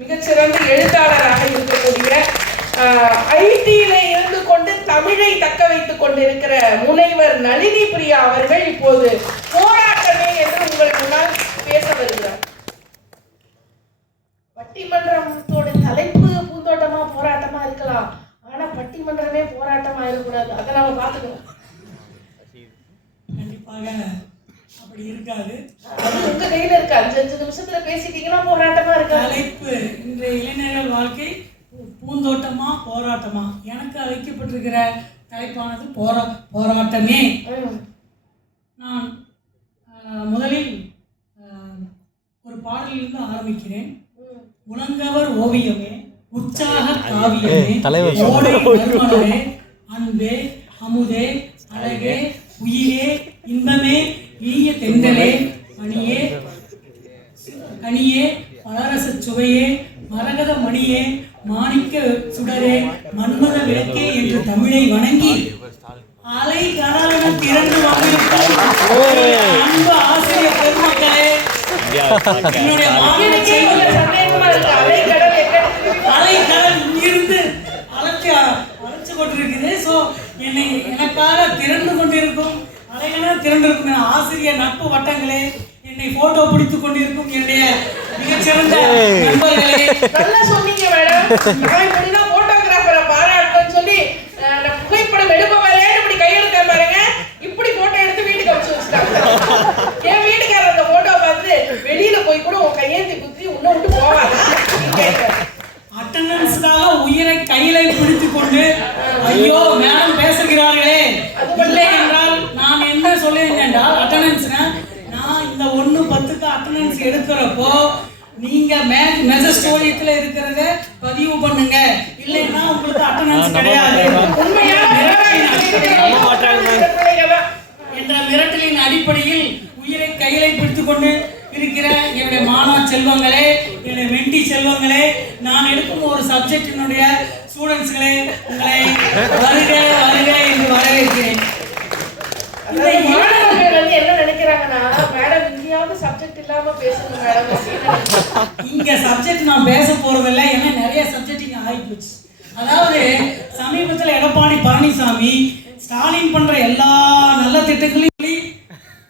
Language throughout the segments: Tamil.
மிகச்சிறந்த எழுத்தாளராக இருக்கக்கூடிய ஐடியில இருந்து கொண்டு தமிழை தக்க வைத்துக் கொண்டிருக்கிற முனைவர் நளினி பிரியா அவர்கள் இப்போது போராட்டமே என்று உங்கள் முன்னால் பேச வருகிறார். பட்டிமன்றத்தோட தலைப்பு பூந்தோட்டமா போராட்டமா இருக்கலாம், ஆனா பட்டிமன்றமே போராட்டமா இருக்கக்கூடாது. அதை நம்ம பார்த்துக்கணும். கண்டிப்பாக அப்படி இருக்காது. உங்க கையில இருக்கு. 5 நிமிஷத்துல பேசிட்டீங்கன்னா போராட்டமா இருக்காது. தலைப்பு இன்றைய இளைஞர்கள் வாழ்க்கை பூந்தோட்டமா போராட்டமா, எனக்கு அழைக்கப்பட்டிருக்கிற தலைப்பானது போராட்டமே. நான் முதலில் ஒரு பாடலிலிருந்து ஆரம்பிக்கிறேன். உலங்கவர் ஓவியமே, உற்சாக காவியமே, ஓடை நறுமணமே, அன்பே அமுதே அழகே உயிரே இன்பமே ஈய தென்றலே மணியே கனியே பலரச சுவையே மரகத மணியே மாணிக்க சுடரே மன்மத விளக்கே என்று தமிழை வணங்கி அலை கராளன திரண்டு அன்பு ஆசிரியர் பெருமக்களே, என்னுடைய அலைக்கடல் இங்கிருந்து அழைச்சு கொண்டிருக்குது. ஸோ எனக்காக திரண்டு கொண்டிருக்கும் அலைகளாக திரண்டிருக்கும் ஆசிரியர் நட்பு வட்டங்களே, என்னை போட்டோ பிடித்துக் கொண்டிருக்கும் என்னுடைய மிகச்சிறந்த நண்பர்களே, நல்லா சொன்னீங்க மேடம். போட்டோகிராஃபரை பாராட்டணும்னு சொல்லி புகைப்படம் எடுப்பவரே இப்படி கையெழுத்த பாருங்க, இப்படி போட்டோ எடுத்து வீட்டுக்கு வச்சு வச்சுட்டாங்க. என் வீட்டுக்காரர் அந்த போட்டோ பார்த்து வெளியில போய் கூட உன் கையெழுத்தி குத்தி உன்ன விட்டு போவாங்க. அட்டெண்டன்ஸ்க்காக உயிரை கையில பிடித்துக் கொண்டு ஐயோ மேடம் பேசுகிறார்களே, இல்லை என்றால் நான் என்ன சொல்லியிருந்தேன் என்றால் அட்டெண்டன்ஸ்னா நான் இந்த 1:10க்கு அட்டெண்டன்ஸ் எடுக்கிறப்போ நீங்க மெஜஸ்டோரியத்துல இருக்கிறத பதிவு பண்ணுங்க, இல்லைன்னா உங்களுக்கு அட்டெண்டன்ஸ் கிடையாது என்ற மிரட்டலின் அடிப்படையில் உயிரை கையில பிடித்துக் கொண்டு இருக்கிற என்னுடைய மாணவ செல்வங்களே, என்னுடைய மென்டி செல்வங்களே, நான் எடுக்கும் ஒரு சப்ஜெக்டினுடைய ஸ்டூடெண்ட்ஸ்களே, உங்களை வருக வருக என்று வரவேற்கிறேன். என்ன நினைக்கிறாங்கன்னா மேடம் இங்கேயாவது சப்ஜெக்ட் இல்லாம பேசுங்க மேடம். இங்க சப்ஜெக்ட் நான் பேச போறதில்லை, ஏன்னா நிறைய சப்ஜெக்ட் இங்க ஆயிப்போச்சு. அதாவது சமீபத்தில் எடப்பாடி பழனிசாமி ஸ்டாலின் பண்ற எல்லா நல்ல திட்டங்களையும்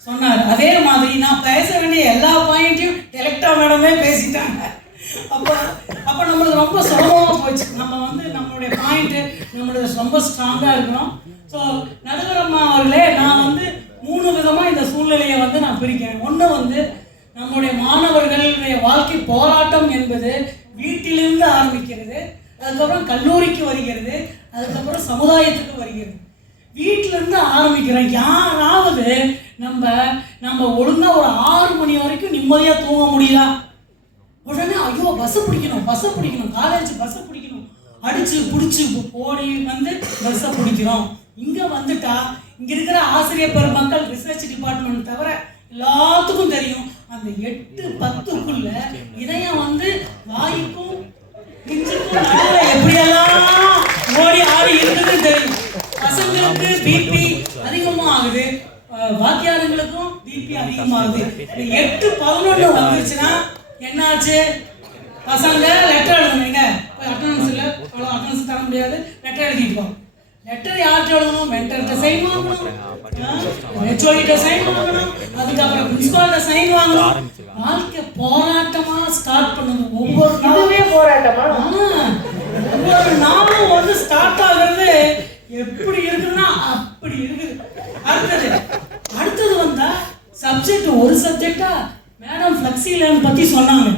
சொன்னார். அதே மாதிரி நான் பேச வேண்டிய எல்லா பாயிண்ட்டையும் டெலக்டா மேடமே பேசிட்டாங்க. அப்போ நம்மளுக்கு ரொம்ப சுலபமாக போச்சு. நம்ம நம்மளுடைய பாயிண்ட்டு நம்மளுக்கு ரொம்ப ஸ்ட்ராங்காக இருக்கணும். ஸோ நடுவரம்மா அவர்களே, நான் 3 விதமாக இந்த சூழ்நிலையை நான் பிரிக்கிறேன். ஒன்று நம்முடைய மாணவர்களுடைய வாழ்க்கை போராட்டம் என்பது வீட்டிலிருந்து ஆரம்பிக்கிறது, அதுக்கப்புறம் கல்லூரிக்கு வருகிறது, அதுக்கப்புறம் சமுதாயத்துக்கு வருகிறது. வீட்டிலேருந்து ஆரம்பிக்கிறோம். யாராவது நம்ம ஒழுங்காக ஒரு 6 மணி வரைக்கும் நிம்மதியாக தூங்க முடியுதா? உடனே ஐயோ பஸ்ஸை பிடிக்கணும், காலேஜ் பஸ்ஸை பிடிக்கணும், அடிச்சு பிடிச்சி ஓடி பஸ்ஸை பிடிக்கிறோம். இங்கே வந்துட்டா இங்கே இருக்கிற ஆசிரியர் பெருமக்கள் ரிசர்ச் டிபார்ட்மெண்ட் தவிர எல்லாத்துக்கும் தெரியும், அந்த 8-10க்குள்ள இதயம் வாய்க்கும் நெஞ்சுக்கும் நடுவில் எப்படியெல்லாம் ஓடி ஆடி இருக்குதுன்னு தெரியும். பசங்களுக்கு பிபி அதிகமாக ஆகுது, வாத்தியாரங்களுக்கும் பிபி அதிகமாகுது. 8-11 வந்துருச்சுன்னா என்னாச்சு? பசங்க லெட்டர் எழுதுனீங்க, போய் அட்டெண்டன்ஸ் இல்லை, அவ்வளோ அட்டெண்டன்ஸ் தர முடியாது, லெட்டர் எழுதிப்போம். லெட்டர் யார்கிட்ட எழுதணும்? மென்டர்கிட்ட சைன் வாங்கணும், ஹெச்ஓடிட்ட சைன் வாங்கணும், அதுக்கப்புறம் பிரின்சிபால்கிட்ட சைன் வாங்கணும். வாழ்க்கை போராட்டமா ஸ்டார்ட் பண்ணுது. ஒவ்வொரு நாளும் போராட்டமா, ஒவ்வொரு நாளும் ஸ்டார்ட் ஆகுறது எப்படி இருக்குதுன்னா அப்படி இருக்குது. அடுத்தது சப்ஜெக்ட் ஒரு சப்ஜெக்டா மேடம் ஃப்ளெக்ஸி லேர்ன் பத்தி சொன்னாங்க.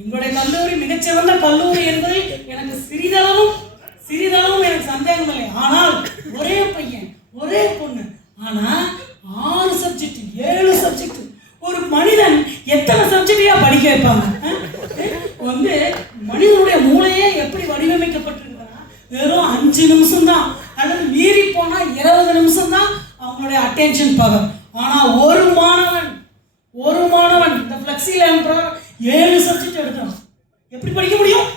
எங்களுடைய கல்லூரி மிகச்சிறந்த கல்லூரி என்பதில் எனக்கு சிறிதளவும் எனக்கு சந்தேகம் இல்லை. ஆனால் ஒரே பையன் ஒரே பொண்ணு, ஆனா 6 சப்ஜெக்ட் 7 சப்ஜெக்ட். ஒரு மனிதன் எத்தனை சப்ஜெக்டையா படிக்க வைப்பாங்க? மனிதனுடைய மூளையே எப்படி வடிவமைக்கப்பட்டிருக்குன்னா வெறும் 5 நிமிஷம் தான், அல்லது மீறி போனா 20 நிமிஷம் தான் அவங்களுடைய அட்டென்ஷன் பவர். ஆனா ஒரு மாணவன் இந்த ஃப்ளெக்ஸி லேர்ன் 7 சப்ஜெக்ட் எடுக்கணும். எப்படி படிக்க முடியும்?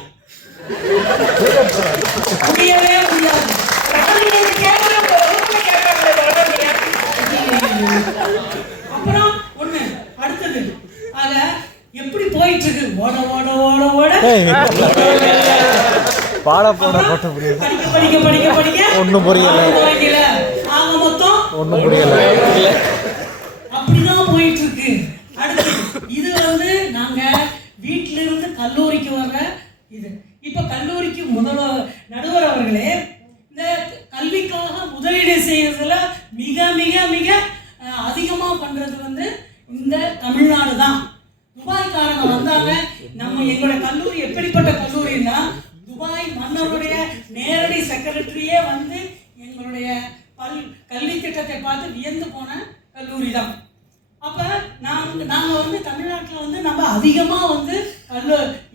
முடியவே முடியாது. அப்புறம் அடுத்தது எப்படி போயிட்டு இருக்கு? ஓட ஓட ஓட ஓட பாட போட போட்ட புரியல. படிக்க படிக்க படிக்க படிக்க ஒண்ணும் புரியல. ஆக மொத்தம் ஒண்ணும் புரியல. அப்படிதான் போயிட்டு இருக்கு. அடுத்து இது வந்து நாங்க வீட்டில இருந்து கல்லூரிக்கு வர்ற இது. இப்ப கல்லூரிக்கு நடுவர் அவர்களே, இந்த கல்விக்காக முதலீடு செய்யறதுல மிக மிக மிக அதிகமா பண்றது வந்து இந்த தமிழ்நாடு தான். துபாய்க்காரங்க வந்தாங்க. எங்களுடைய கல்லூரி எப்படிப்பட்ட கல்லூரின்னா, துபாய் மன்னருடைய நேரடி செக்ரட்டரியே வந்து எங்களுடைய கல்வி திட்டத்தை பார்த்து வியந்து போன கல்லூரி தான். அப்போ நாங்கள் வந்து தமிழ்நாட்டில் வந்து நம்ம அதிகமாக வந்து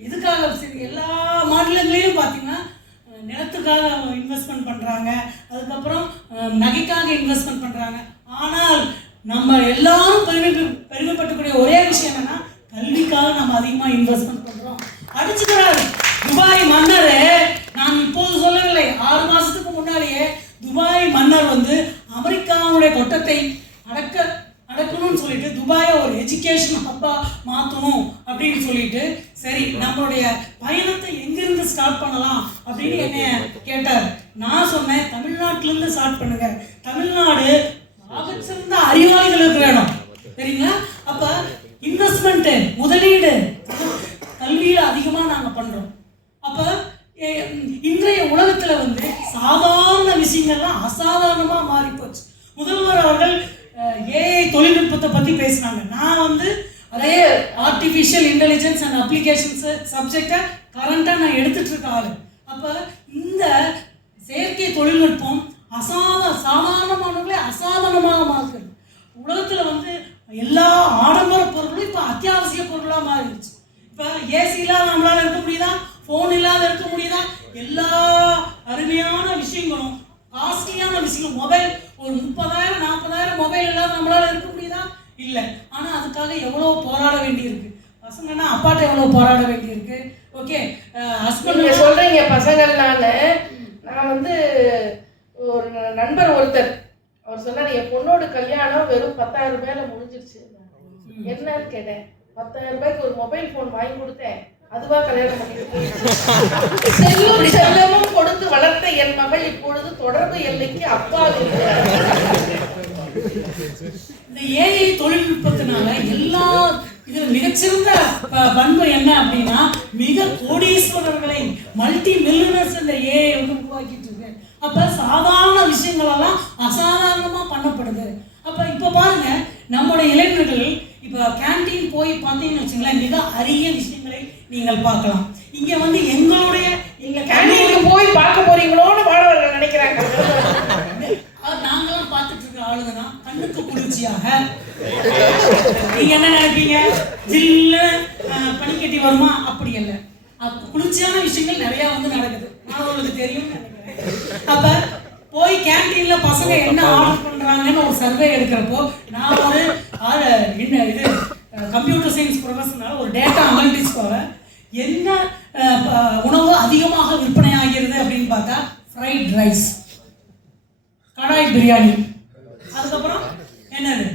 எதுக்காக எல்லா மாநிலங்களையும் பார்த்தீங்கன்னா நிலத்துக்காக இன்வெஸ்ட்மெண்ட் பண்ணுறாங்க, அதுக்கப்புறம் நகைக்காக இன்வெஸ்ட்மெண்ட் பண்ணுறாங்க. ஆனால் நம்ம எல்லாரும் பெருமைப்பட்டக்கூடிய ஒரே விஷயம் என்னன்னா, கல்விக்காக நம்ம அதிகமாக இன்வெஸ்ட்மெண்ட் பண்ணுறோம். அடிச்சுக்கிறாரு துபாய் மன்னர். நான் இப்போது சொல்லவில்லை, 6 மாதத்துக்கு முன்னாடியே துபாய் மன்னர் வந்து அமெரிக்காவுடைய கொட்டத்தை அடக்கணும்னு சொல்லிட்டு துபாயை ஒரு எஜுகேஷன் ஹப்பா மாற்றணும் அப்படின்னு சொல்லிட்டு, சரி நம்மளுடைய பயணத்தை எங்கிருந்து ஸ்டார்ட் பண்ணலாம் அப்படின்னு என்னைய கேட்டார். நான் சொன்னேன், தமிழ்நாட்டிலேருந்து ஸ்டார்ட் பண்ணுங்க. தமிழ்நாடு ஆகச்சிறந்த அறிவாளிகள் இருக்கிற இடம், சரிங்களா? அப்போ இன்வெஸ்ட்மெண்ட்டு, முதலீடு கல்வியில் அதிகமாக நாங்கள் பண்ணுறோம். அப்போ இன்றைய உலகத்தில் வந்து சாதாரண விஷயங்கள்லாம் அசாதாரணமாக மாறி போச்சு. முதல்வர் அவர்கள் ஏஐ தொழில்நுட்பத்தை பற்றி பேசினாங்க. நான் வந்து அதே ஆர்டிஃபிஷியல் இன்டெலிஜென்ஸ் அண்ட் அப்ளிகேஷன்ஸ் சப்ஜெக்டை கரண்டாக நான் எடுத்துகிட்டு இருக்க ஆள். அப்போ இந்த செயற்கை தொழில்நுட்பம் சாதாரணமானவர்களே அசாதாரணமாக மாறுது. உலகத்தில் வந்து எல்லா ஆடம்பர பொருளும் இப்போ அத்தியாவசிய பொருளாக மாறிடுச்சு. இப்போ ஏசி இல்லாத நம்மளால் இருக்க முடியுதா? ஃபோன் இல்லாத இருக்க முடியுதா? எல்லா அருமையான விஷயங்களும், காஸ்ட்லியான விஷயங்களும், மொபைல் ஒரு 30,000 40,000 மொபைல் இல்லாத நம்மளால் இருக்க முடியுதா? இல்லை. ஆனால் அதுக்காக எவ்வளோ போராட வேண்டியிருக்கு. பசங்கன்னா அப்பாட்ட எவ்வளோ போராட வேண்டியிருக்கு. ஓகே, ஹஸ்பண்ட் சொல்கிறீங்க பசங்கள்னால. நான் வந்து ஒரு நண்பர் ஒருத்தர் அவர் சொன்னார், என் பொண்ணோட கல்யாணம் வெறும் 10,000 ரூபாயில முடிஞ்சிருச்சு. என்னன்னு கேட்டேன். 10,000 ரூபாய்க்கு ஒரு மொபைல் ஃபோன் வாங்கி கொடுத்தேன், அதுவா கல்யாணம் பண்ணிட்டு செல்லமும் கொடுத்து வளர்த்த என் மகள் இப்பொழுது தொடர்பு எல்லைக்கு அப்பால் இருக்கிறார். இந்த ஏஐ தொழில்நுட்பத்தினால எல்லா இதுல மிகச்சிறந்த பண்பு என்ன அப்படின்னா, மிக கோடீஸ்வரர்களை மல்டி மில்லியனர்ஸ் இந்த ஏஐ வந்து உருவாக்கிட்டு இருக்கு. அப்ப சாதாரண விஷயங்களெல்லாம் அசாதாரணமா பண்ணப்படுது. அப்ப இப்ப பாருங்க, நம்முடைய இளைஞர்கள் இப்ப கேண்டீன் போய் பார்த்தீங்கன்னு வச்சுங்களேன், மிக அரிய விஷயங்களை நீங்கள் பார்க்கலாம். இங்க வந்து எங்களுடைய நீங்க கேண்டீனுக்கு போய் பார்க்க போறீங்களோன்னு மாணவர்கள் நினைக்கிறாங்க. நாங்களாம் பார்த்துட்டு இருக்க ஆளுங்க தான் கண்ணுக்கு குளிர்ச்சியாக. நீங்க என்ன நினைப்பீங்க? ஜில்லு பனிக்கட்டி வருமா? அப்படி இல்லை. குளிர்ச்சியான விஷயங்கள் நிறைய வந்து நடக்குது. உங்களுக்கு தெரியும்னு நினைக்கிறேன். அப்ப போய் கேண்டீன்ல பசங்க என்ன ஆர்டர் பண்றாங்கன்னு ஒரு சர்வே எடுக்கிறப்போ, நான் ஒரு இது கம்ப்யூட்டர் சயின்ஸ் ப்ரொஃபஷனல் ஒரு டேட்டா அனலிட்டிக்ஸ்க்காக என்ன உணவு அதிகமாக விற்பனை ஆகிறது அப்படின்னு பார்த்தா ஃப்ரைட் ரைஸ், கடாய் பிரியாணி, அதுக்கப்புறம் என்னது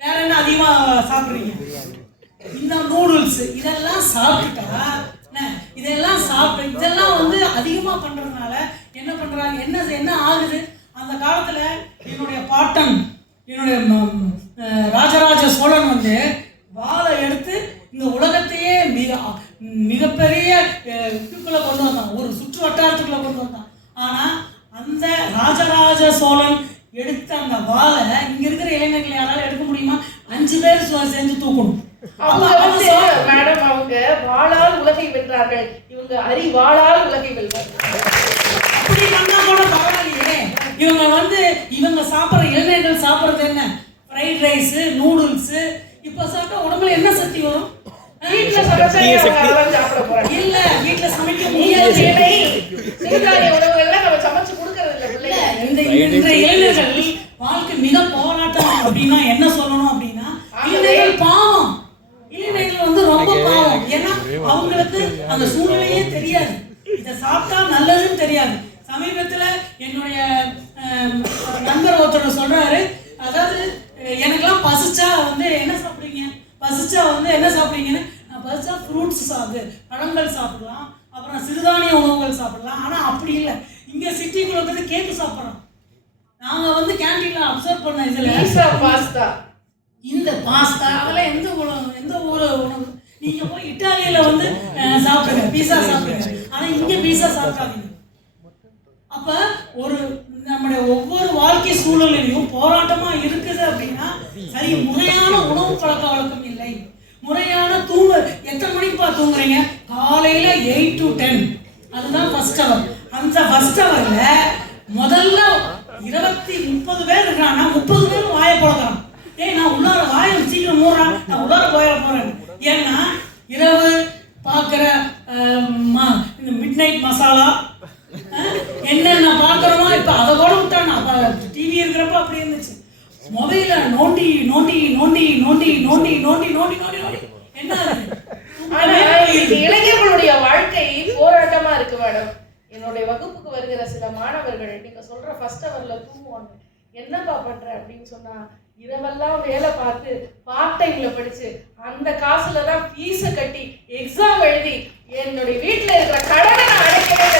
வேற என்ன அதிகமாக சாப்பிட்றீங்க? இந்த நூடுல்ஸ். இதெல்லாம் சாப்பிட்டுட்டா இதெல்லாம் வந்து அதிகமாக பண்ணுறதுனால என்ன பண்ணுறாங்க, என்ன ஆகுது? அந்த காலத்தில் என்னுடைய பாட்டன், என்னுடைய ராஜராஜ சோழன் வந்து வாளை எடுத்து இந்த உலகத்தையே மிகப்பெரிய இதுக்குள்ளே கொண்டு வந்தான், ஒரு சுற்று வட்டாரத்துக்குள்ளே கொண்டு வந்தான். ஆனால் அந்த ராஜராஜ சோழன் எடுத்த அந்த வாளை இங்க இருக்கிற இளைஞர்கள் யாராலும் எடுக்க முடியுமா? 5 பேர் சேர்ந்து தூக்கணும். மேடம், அவங்க வாளால் உலகை வென்றார்கள், இவங்க அறிவாளால் உலகை வெல்றாங்க. அப்படி பண்ணா கூட பரவாயில்லையே. இவங்க சாப்பிட்ற இளைஞர்கள் சாப்பிட்றது என்ன? Fried rice, noodles. இப்ப சாப்பிட்டா உடம்புல என்ன சக்தி வரும்? வீட்டுல சாப்பிட போறாங்க. இல்ல, வீட்டுல சமைக்க முடியாது. உணவுகள்லாம் நம்ம சமைச்சு கொடுக்கறது இல்லை. இந்த இளைஞர்கள் வாழ்க்கை மிக போராட்டம் அப்படின்னா என்ன சொல்லணும் அப்படின்னா, இளைஞர்கள் பாவம். இளைஞர்கள் வந்து ரொம்ப பாவம். ஏன்னா அவங்களுக்கு அந்த சூழ்நிலையே தெரியாது, இதை சாப்பிட்டா நல்லதுன்னு தெரியாது. சமீபத்துல என்னுடைய நண்பர் ஒருத்தர் சொல்றாரு, அதாவது எனக்கெல்லாம் பசிச்சா வந்து என்ன சாப்பிடுறீங்க, பசிச்சா வந்து என்ன சாப்பிடுறீங்கன்னு, நான் பஸ்ஸா ஃப்ரூட்ஸ் சாப்பிடு, பழங்கள் சாப்பிடலாம், அப்புறம் சிறுதானிய உணவுகள் சாப்பிடலாம். ஆனால் அப்படி இல்லை, இங்கே சிட்டிக்குள்ள வந்து கேக்கு சாப்பிட்றோம். நாங்கள் வந்து கேன்டீனில் அப்சர்வ் பண்ண இதில் பாஸ்தா, இந்த பாஸ்தா அதெல்லாம் எந்த ஊர் உணவு. நீங்கள் போய் இட்டாலியில் வந்து சாப்பிடுங்க, பீஸா சாப்பிடுங்க, ஆனால் இங்கே பீஸா சாப்பிடாதீங்க. அப்போ ஒரு நம்முடைய ஒவ்வொரு வாழ்க்கை சூழலிலையும் போராட்டமாக இருக்குது அப்படின்னா சரி, முறையான உணவு பழக்க வழக்கம் இல்லை, முறையான எத்தனை மணிக்குப்பா தூங்குறீங்க? காலையில் 8 to 10, அதுதான் ஃபர்ஸ்ட் அவர். அந்த ஃபர்ஸ்ட் அவரில் முதல்ல 20-30 பேர் இருக்கிறான்னா 30 பேர் வாயை பழக்கிறான். நான் உள்ளார வாயை சீக்கிரம் மூடுறான், நான் உள்ளார போகிறேன். ஏன்னா இரவு பார்க்குற இந்த மிட் நைட் மசாலா என்னென்ன பார்க்குறோமோ இப்போ அதை கூட விட்டான். அப்போ டிவி இருக்கிறப்ப அப்படி இருந்துச்சு. மொபைலை நோண்டி நோண்டி நோண்டி நோண்டி நோண்டி நோண்டி நோண்டி நோண்டி நோண்டி என்ன இளைஞர்களுடைய வாழ்க்கை போராட்டமா இருக்கு மேடம். என்னுடைய வகுப்புக்கு வருகிற சில மாணவர்கள் நீங்க சொல்ற ஃபர்ஸ்ட் அவர்ல தூங்குவாங்க. என்னப்பா பண்ற அப்படின்னு சொன்னா, இரவெல்லாம் வேலை பார்த்து பார்ட் டைம்ல படிச்சு அந்த காசுல தான் ஃபீஸ கட்டி எக்ஸாம் எழுதி என்னுடைய வீட்டுல இருக்கிற கடனை நான் அடைக்கிறேன்.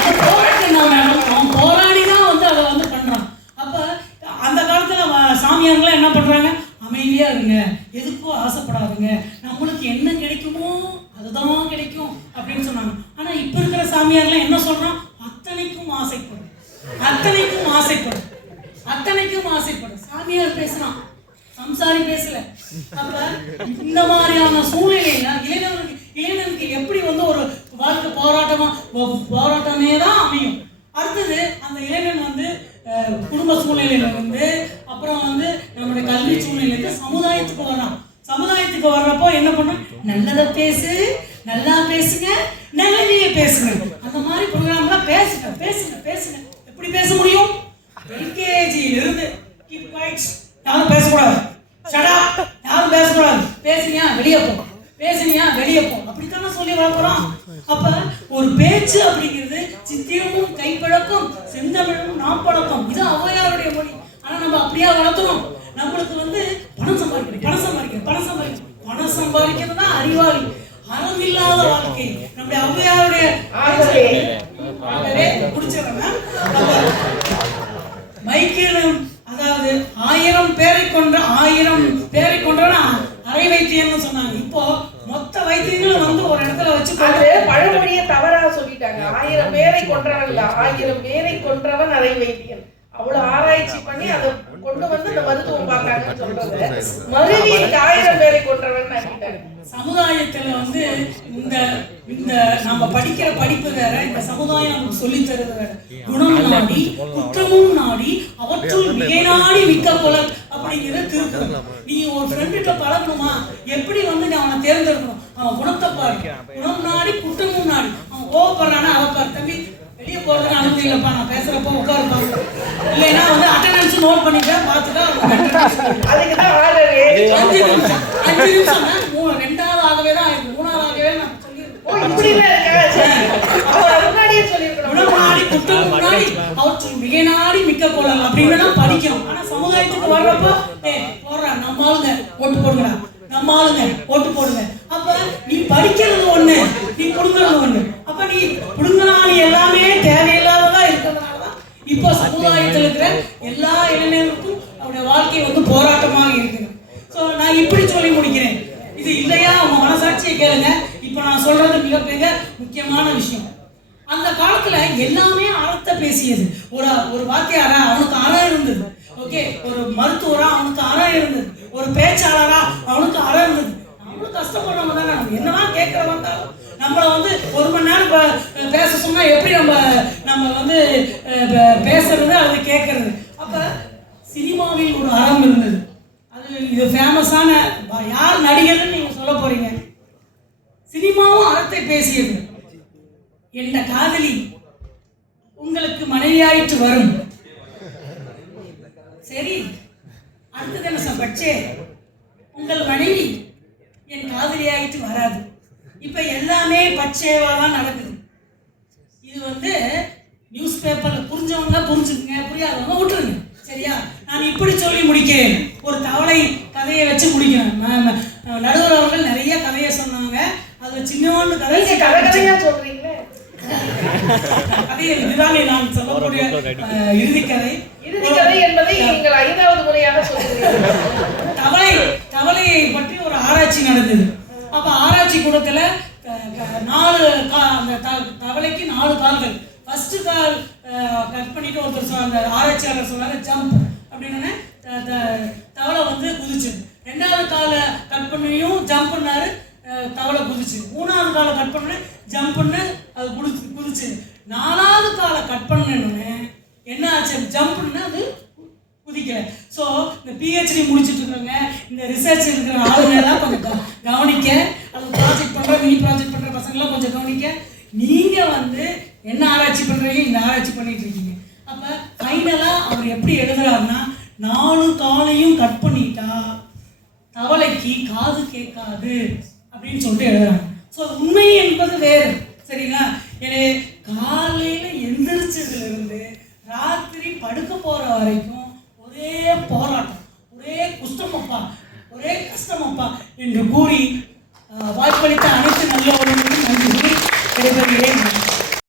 அவன் போராடி தான் வந்து அதை வந்து பண்றான். அப்ப அந்த காலத்துல சாமியார்கள்லாம் என்ன பண்றாங்க? அமைதியா இருங்க, எதுக்கும் ஆசைப்படாதுங்க, நம்மளுக்கு என்ன கிடைக்குமோ அதுதான் கிடைக்கும் அப்படின்னு சொன்னாங்க. ஆனா இப்ப இருக்கிற சாமியார்லாம் என்ன சொல்றான்? அத்தனைக்கும் ஆசைப்படும், அத்தனைக்கும் ஆசைப்படும், அத்தனைக்கும் ஆசைப்படும். சாமியார் பேசுறான், சம்சாரி பேசல. அப்ப இந்த மாதிரியான சூழ்நிலையில இளைஞருக்கு எப்படி வந்து ஒரு வாழ்க்கை போராட்டமே தான் அமையும். அடுத்தது அந்த இளைஞன் வந்து குடும்ப சூழ்நிலையில வந்து அப்புறம் வந்து நம்மளுடைய கல்வி சூழ்நிலையில சமுதாயத்துக்கு வர்றான். சமுதாயத்துக்கு வர்றப்போ என்ன பண்ண? நல்லதை பேசு, நல்லா பேசுங்க, நல்லதையே பேசுங்க. அந்த மாதிரி ப்ரோக்ராம்லாம் பேசுங்க பேசுங்க பேசுங்க. எப்படி பேச முடியும்? எல்கேஜியில இருந்து கீப் குவைட், யாரும் பேசக்கூடாது, ஷட் அப், யாரும் பேசக்கூடாது, பேசுனியா வெளியே போ, பேசுனியா வெளியே போ, அப்படித்தானே சொல்லி வளர்க்குறோம். அப்ப ஒரு பேச்சு அப்படிங்கிறது சித்திரமும் கைப்பழக்கம், செந்தமிழும் நாப்பழக்கம், இது ஔவையாருடைய மொழி. ஆனா நம்ம அப்படியே வளர்த்துறோம். நம்மளுக்கு வந்து பணம் சம்பாதிக்கணும், பணம் சம்பாதிக்கணும், பணம் சம்பாதிக்கணும், பணம் சம்பாதிக்கிறது தான் அறிவாளி. அறம் இல்லாத வாழ்க்கை நம்முடைய ஔவையாருடைய குடிச்சிடறேன். மைக்கேலும் அதாவது 1000 பேரை கொன்றனா அரை வைத்தியம்னு சொன்னாங்க. இப்போ மொத்த வைத்தியங்களும் வந்து ஒரு இடத்துல வச்சு பழமொழியை தவறா சொல்லிட்டாங்க. 1000 பேரை கொன்றவன் இல்ல, 1000 பேரை கொன்றவன் அரை வைத்தியன். அவ்வளவு ஆராய்ச்சி பண்ணி அதை கொண்டு வந்து இந்த மருத்துவம் பார்த்தாங்கன்னு சொல்றது. மறுபடியும் 1000 பேரை கொன்றவன் ஆக்கிட்டாங்க. சமுதாயத்துல வந்து இந்த நம்ம படிக்கிற படிப்பு வேற, இந்த சமுதாயம் நமக்கு சொல்லி தருது வேற. குணம் நாடி குற்றமும் நாடி அவற்றுள் மிகை நாடி மிக்க புலன் அப்படிங்கிற திருக்குறள். நீ ஒரு ஃப்ரெண்ட்கிட்ட பழகணுமா, எப்படி வந்து நீ அவனை தேர்ந்தெடுக்கணும்? அவன் குணத்தை பாரு, குணம் நாடி குற்றமும் நாடி. அவன் கோவப்படுறானா அதை பாரு, தம்பி வெளியே போறதுன்னு அனுமதி இல்லப்பா, நான் பேசுறப்போ உட்காருப்பாங்க, இல்லைன்னா வந்து அட்டெண்டன்ஸ் நோட் பண்ணிட்டேன் பார்த்துட்டா. அதுக்குதான் 5 நிமிஷம் ரெண்டாவது ஆகவே தான் ஆயிருக்கு, மூணாவதாகவே நான் மிக நாடி மிக்க கோலம் அப்படின்னு படிக்கணும். ஆனா சமுதாயத்துக்கு வர்றப்போ போடுறான், நம்ம ஆளுங்க ஓட்டு போடுங்கடா, நம்ம ஆளுங்க ஓட்டு போடுங்க. அப்ப நீ படிக்கிறது ஒண்ணு, நீ புடுங்கிறது ஒண்ணு. அப்ப நீ புடுங்கினானி எல்லாமே தேவையில்லாததா இருக்கிறதுனாலதான் இப்போ சமுதாயத்தில் இருக்கிற எல்லா இளைஞர்களுக்கும் அவருடைய வாழ்க்கை வந்து போராட்டமாக இருக்குது. ஸோ நான் இப்படி சொல்லி முடிக்கிறேன். இது இல்லையா உங்க மனசாட்சியை கேளுங்க. இப்போ நான் சொல்றது மிகப்பெரிய முக்கியமான விஷயம். அந்த காலத்துல எல்லாமே அறத்தை பேசியது. ஒரு வாத்தியாரா அவனுக்கு அறம் இருந்தது, ஓகே, ஒரு மருத்துவரா அவனுக்கு அறம் இருந்தது, ஒரு பேச்சாளரா அவனுக்கு அறம் இருந்தது. நம்மளும் கஷ்டப்படுறவங்க தானே, நம்ம என்னதான் கேட்கற வந்தாலும் நம்மளை வந்து 1 மணி நேரம் பேச சொன்னா எப்படி நம்ம வந்து பேசுறது அது கேட்கறது. அப்ப சினிமாவில் ஒரு அறம் இருந்தது. இது ஃபேமஸான யார் நடிகர்னு நீங்க சொல்ல போறீங்க? சினிமாவும் அறத்தை பேசியது. என்ன காதலி உங்களுக்கு மனைவியாயிட்டு வரும், சரி, அடுத்தது என்ன பட்சே உங்கள் மனைவி என் காதலியாயிட்டு வராது. இப்ப எல்லாமே பச்சைவா தான் நடக்குது. இது வந்து நியூஸ் பேப்பர்ல புரிஞ்சவங்க புரிஞ்சுக்குங்க, புரியாதவங்க விட்டுருங்க, சரியா? நான் இப்படி சொல்லி முடிக்கிறேன். ஒரு தவளை கதையை வச்சு முடிக்கிறேன். நடுவர் அவர்கள் நிறைய கதையை சொன்னாங்க. அதுல சின்னோண்டு கதை கதையா சொல்றீங்களே. கதையை இதுதானே நான் சொல்லக்கூடிய இறுதி கதை. இறுதி கதை என்பதை நீங்கள் 5வது முறையாக சொல்கிறீர்கள். தவளையை பற்றி ஒரு ஆராய்ச்சி நடந்தது. அப்ப ஆராய்ச்சி கூடத்துல 4 அந்த தவளைக்கு 4 கால்கள். ஃபர்ஸ்ட் கால் கட் பண்ணிட்டு ஒருத்தர் அந்த ஆராய்ச்சியாளர் சொன்னாரு ஜம்ப் அப்படின்னு. தவளை வந்து குதிச்சுது. 2வது காலை கட் பண்ணியும் ஜம்ப் பண்ணாரு, தவளை குதிச்சு. 3வது காலை கட் பண்ண ஜம்ப் பண்ணு, அது குதிச்சு. 4வது காலை கட் பண்ணணுன்னு என்ன ஆச்சு, ஜம்ப்னா அது குதிக்கல. ஸோ இந்த பிஹெச்டி முடிச்சுட்டு இருக்கிறவங்க, இந்த ரிசர்ச் இருக்கிற ஆளுங்கெல்லாம் கொஞ்சம் கவனிக்க, அது ப்ராஜெக்ட் பண்ணுற மினி ப்ராஜெக்ட் பண்ணுற பசங்களாம் கொஞ்சம் கவனிக்க. நீங்கள் வந்து என்ன ஆராய்ச்சி பண்ணுறீங்க, இந்த ஆராய்ச்சி பண்ணிட்டு இருக்கீங்க. அப்போ ஃபைனலாக அவர் எப்படி எழுதுறாருன்னா, 4 காலையும் கட் பண்ணிட்டா தவளைக்கு காது கேட்காது அப்படின்னு சொல்லிட்டு எழுதுறாங்க. ஸோ உண்மை என்பது வேறு, சரிங்களா? எனவே காலையில் எந்திரிச்சதுலேருந்து ராத்திரி படுக்க போகிற வரைக்கும் ஒரே போராட்டம், ஒரே குஷ்டமப்பா, ஒரே கஷ்டமப்பா என்று கூறி வாய்ப்பளித்த அனைத்து நல்ல